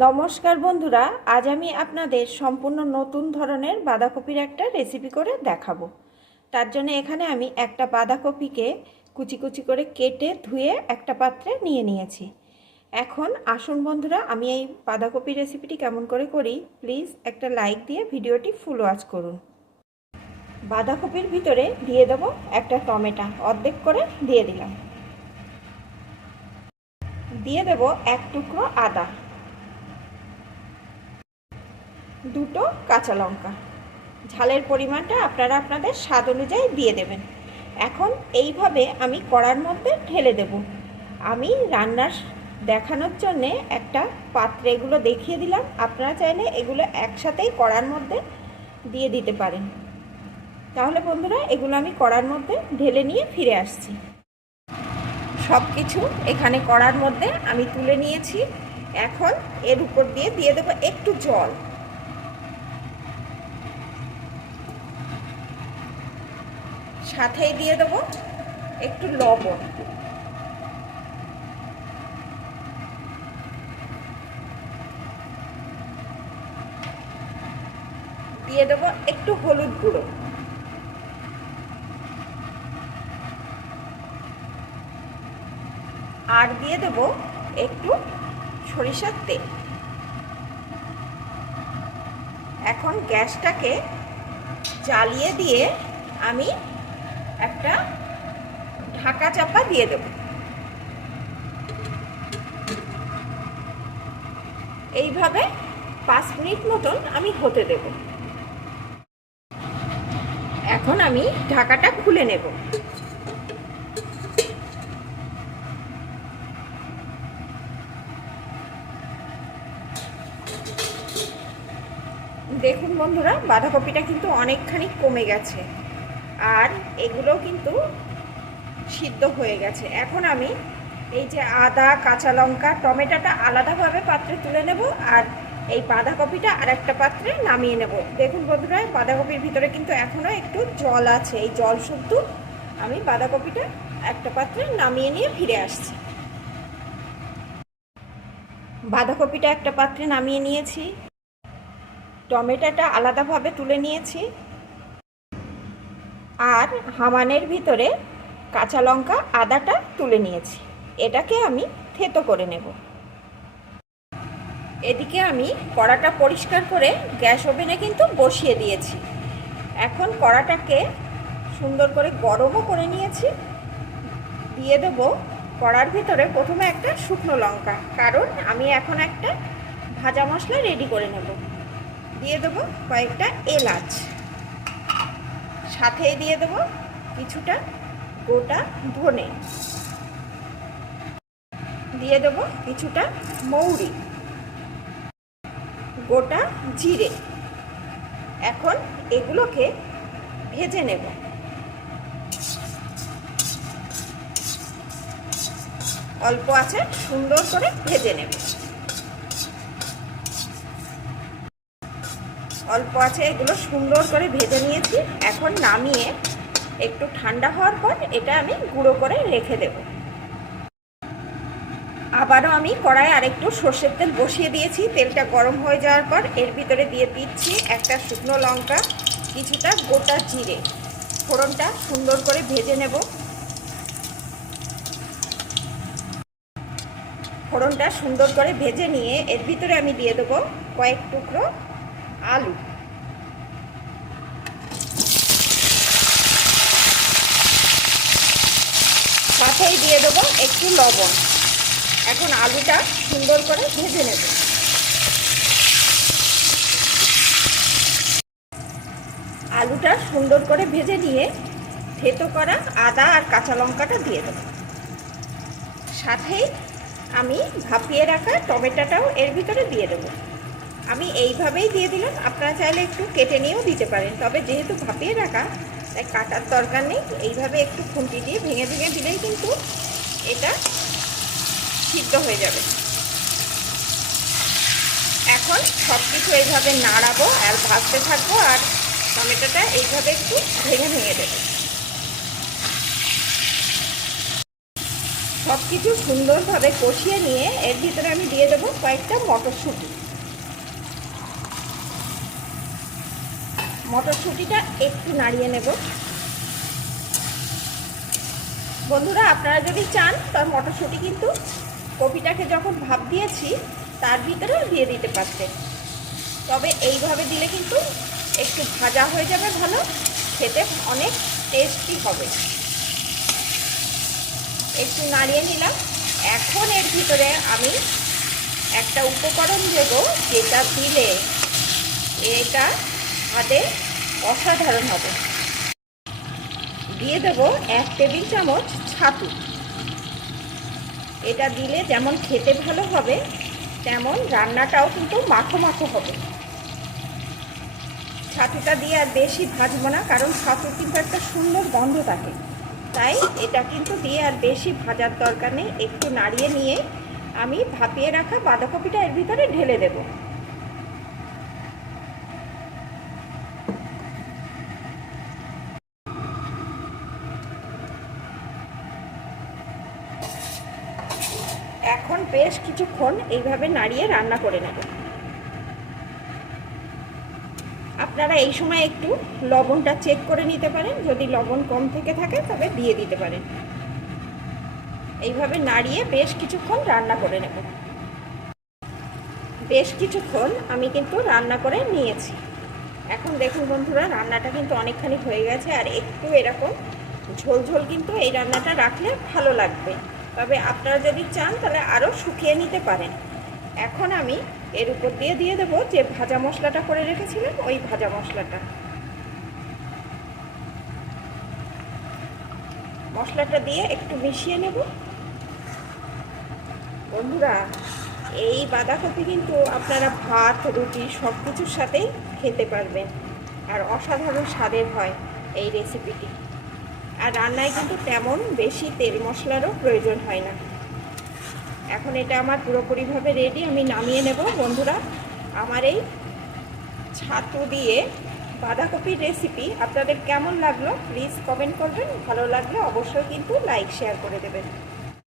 নমস্কার বন্ধুরা, আজ আমি আপনাদের সম্পূর্ণ নতুন ধরনের বাঁধাকপির একটা রেসিপি করে দেখাবো। তার জন্য এখানে আমি একটা বাঁধাকপিকে কুচি কুচি করে কেটে ধুয়ে একটা পাত্রে নিয়ে নিয়েছি। এখন আসুন বন্ধুরা, আমি এই বাঁধাকপি রেসিপিটি কেমন করে করি প্লিজ একটা লাইক দিয়ে ভিডিওটি ফুল ওয়াচ করুন। বাঁধাকপির ভিতরে দিয়ে দেবো একটা টমেটো, অর্ধেক করে দিয়ে দিলাম। দিয়ে দেবো এক টুকরো আদা। দুটো কাঁচা লঙ্কা। ঝালের পরিমাণটা আপনারা আপনাদের স্বাদ অনুযায়ী দিয়ে দেবেন। এখন এইভাবে আমি কড়ার মধ্যে ঢেলে দেব। আমি রান্নার দেখানোর জন্যে একটা পাত্রে এগুলো দেখিয়ে দিলাম। আপনারা চাইলে এগুলো একসাথেই কড়ার মধ্যে দিয়ে দিতে পারেন। তাহলে বন্ধুরা, এগুলো আমি কড়ার মধ্যে ঢেলে নিয়ে ফিরে আসছি। সব কিছু এখানে কড়ার মধ্যে আমি তুলে নিয়েছি। এখন এর উপর দিয়ে দিয়ে দেবো একটু জল। সাথেই দিয়ে দেবো একটু লবণ। দিয়ে দেবো একটু হলুদ গুঁড়ো। আর দিয়ে দেব একটু সরিষার তেল। এখন গ্যাসটাকে জ্বালিয়ে দিয়ে আমি একটা ঢাকা চাপা দিয়ে দেব। এইভাবে পাঁচ মিনিট মতন আমি হতে দেব। এখন আমি ঢাকাটা খুলে নেব। দেখুন বন্ধুরা, বাঁধাকপিটা কিন্তু অনেকখানি কমে গেছে। আর এগুলো কিন্তু সিদ্ধ হয়ে গেছে। এখন আমি এই যে আদা, কাঁচা লঙ্কা, টমেটোটা আলাদাভাবে পাত্রে তুলে নেব আর এই বাঁধাকপিটা আর একটা পাত্রে নামিয়ে নেব। দেখুন বন্ধুরা, বাঁধাকপির ভিতরে কিন্তু এখনও একটু জল আছে। এই জল শুদ্ধ আমি বাঁধাকপিটা একটা পাত্রে নামিয়ে নিয়ে ফিরে আসছি। বাঁধাকপিটা একটা পাত্রে নামিয়ে নিয়েছি। টমেটোটা আলাদাভাবে তুলে নিয়েছি। আর হামানের ভিতরে কাঁচা লঙ্কা আদাটা তুলে নিয়েছি। এটাকে আমি থেতো করে নেব। এদিকে আমি কড়াটা পরিষ্কার করে গ্যাস ওভেনে কিন্তু বসিয়ে দিয়েছি। এখন কড়াটাকে সুন্দর করে গরমও করে নিয়েছি। দিয়ে দেব কড়ার ভিতরে প্রথমে একটা শুকনো লঙ্কা, কারণ আমি এখন একটা ভাজা মশলা রেডি করে নেব। দিয়ে দেবো কয়েকটা এলাচ। সাথেই দিয়ে দেবো কিছুটা গোটা ধনে। দিয়ে দেবো কিছুটা মৌরি। গোটা জিরে। এখন এগুলোকে ভেজে নেব। অল্প আছে, সুন্দর করে ভেজে নেব। অল্প আছে, এগুলো সুন্দর করে ভেজে নিয়েছি। এখন নামিয়ে একটু ঠান্ডা হওয়ার পর এটা আমি গুঁড়ো করে রেখে দেব। আবারও আমি কড়াই আরেকটু সর্ষের তেল বসিয়ে দিয়েছি। তেলটা গরম হয়ে যাওয়ার পর এর ভিতরে দিয়ে দিচ্ছি একটা শুকনো লঙ্কা, কিছুটা গোটা জিরে। ফোড়নটা সুন্দর করে ভেজে নেব। ফোড়নটা সুন্দর করে ভেজে নিয়ে এর ভিতরে আমি দিয়ে দেবো কয়েক টুকরো আলু। সাথেই দিয়ে দেবো একটু লবণ। এখন আলুটা সুন্দর করে ভেজে নেব। আলুটা সুন্দর করে ভেজে নিয়ে থেতো করা আদা আর কাঁচা লঙ্কাটা দিয়ে দেবো। সাথেই আমি ভাপিয়ে রাখা টমেটোটাও এর ভিতরে দিয়ে দেবো। আমি এইভাবেই দিয়ে দিলাম। আপনারা চাইলে একটু কেটে নিয়েও দিতে পারেন। তবে যেহেতু ভাপিয়ে রাখা, তাই কাটার দরকার নেই। এইভাবে একটু খুন্তি দিয়ে ভেঙে ভেঙে দিলেই কিন্তু এটা সিদ্ধ হয়ে যাবে। এখন সব কিছু এইভাবে নাড়াবো আর ভাজতে থাকব আর টমেটোটা এইভাবে একটু ভেঙে ভেঙে দেবো। সব কিছু সুন্দরভাবে কষিয়ে নিয়ে এর ভিতরে আমি দিয়ে দেবো কয়েকটা মটরশুঁটি। মটরশুঁটিটা একটু নাড়িয়ে নেব। বন্ধুরা, আপনারা যদি চান, তার মটরশুঁটি কিন্তু কপিটাকে যখন ভাপ দিয়েছি, তার ভিতরে দিয়ে দিতে পারতেন। তবে এইভাবে দিলে কিন্তু একটু ভাজা হয়ে যাবে ভালো, খেতে অনেক টেস্টি হবে। একটু নাড়িয়ে নিলাম। এখন এর ভিতরে আমি একটা উপকরণ দেব, যেটা দিলে এটা স্বাদে অসাধারণ হবে। দিয়ে দেব এক টেবিল চামচ ছাতু। এটা দিলে যেমন খেতে ভালো হবে, তেমন রান্নাটাও কিন্তু মাখো মাখো হবে। ছাতুটা দিয়ে আর বেশি ভাজবো না, কারণ ছাতু কিন্তু একটা সুন্দর গন্ধ থাকে। তাই এটা কিন্তু দিয়ে আর বেশি ভাজার দরকার নেই। একটু নাড়িয়ে নিয়ে আমি ভাপিয়ে রাখা বাঁধাকপিটা এর ভিতরে ঢেলে দেব। এখন বেশ কিছুক্ষণ এইভাবে নাড়িয়ে রান্না করে নেব। আপনারা এই সময় একটু লবণটা চেক করে নিতে পারেন। যদি লবণ কম থেকে থাকে, তবে দিয়ে দিতে পারেন। এইভাবে নাড়িয়ে বেশ কিছুক্ষণ রান্না করে নেব। বেশ কিছুক্ষণ আমি কিন্তু রান্না করে নিয়েছি। এখন দেখুন বন্ধুরা, রান্নাটা কিন্তু অনেকখানি হয়ে গেছে। আর একটু এরকম ঝোল ঝোল কিন্তু এই রান্নাটা রাখলে ভালো লাগবে। তবে আপনারা যদি চান, তাহলে আরও শুকিয়ে নিতে পারেন। এখন আমি এর উপর দিয়ে দিয়ে দেবো যে ভাজা মশলাটা করে রেখেছিলাম, ওই ভাজা মশলাটা। মশলাটা দিয়ে একটু মিশিয়ে নেব। বন্ধুরা, এই বাঁধাকপি কিন্তু আপনারা ভাত, রুটি সব কিছুর সাথেই খেতে পারবেন। আর অসাধারণ স্বাদের হয় এই রেসিপিটি আর রান্নায় কিন্তু তেমন বেশি তেল মশলারও প্রয়োজন হয় না। এখন এটা আমার পুরোপুরিভাবে রেডি আমি নামিয়ে নেব। বন্ধুরা, আমার এই ছাতু দিয়ে বাঁধাকপির রেসিপি আপনাদের কেমন লাগল? প্লিজ কমেন্ট করবেন। ভালো লাগলে অবশ্যই কিন্তু লাইক শেয়ার করে দেবেন।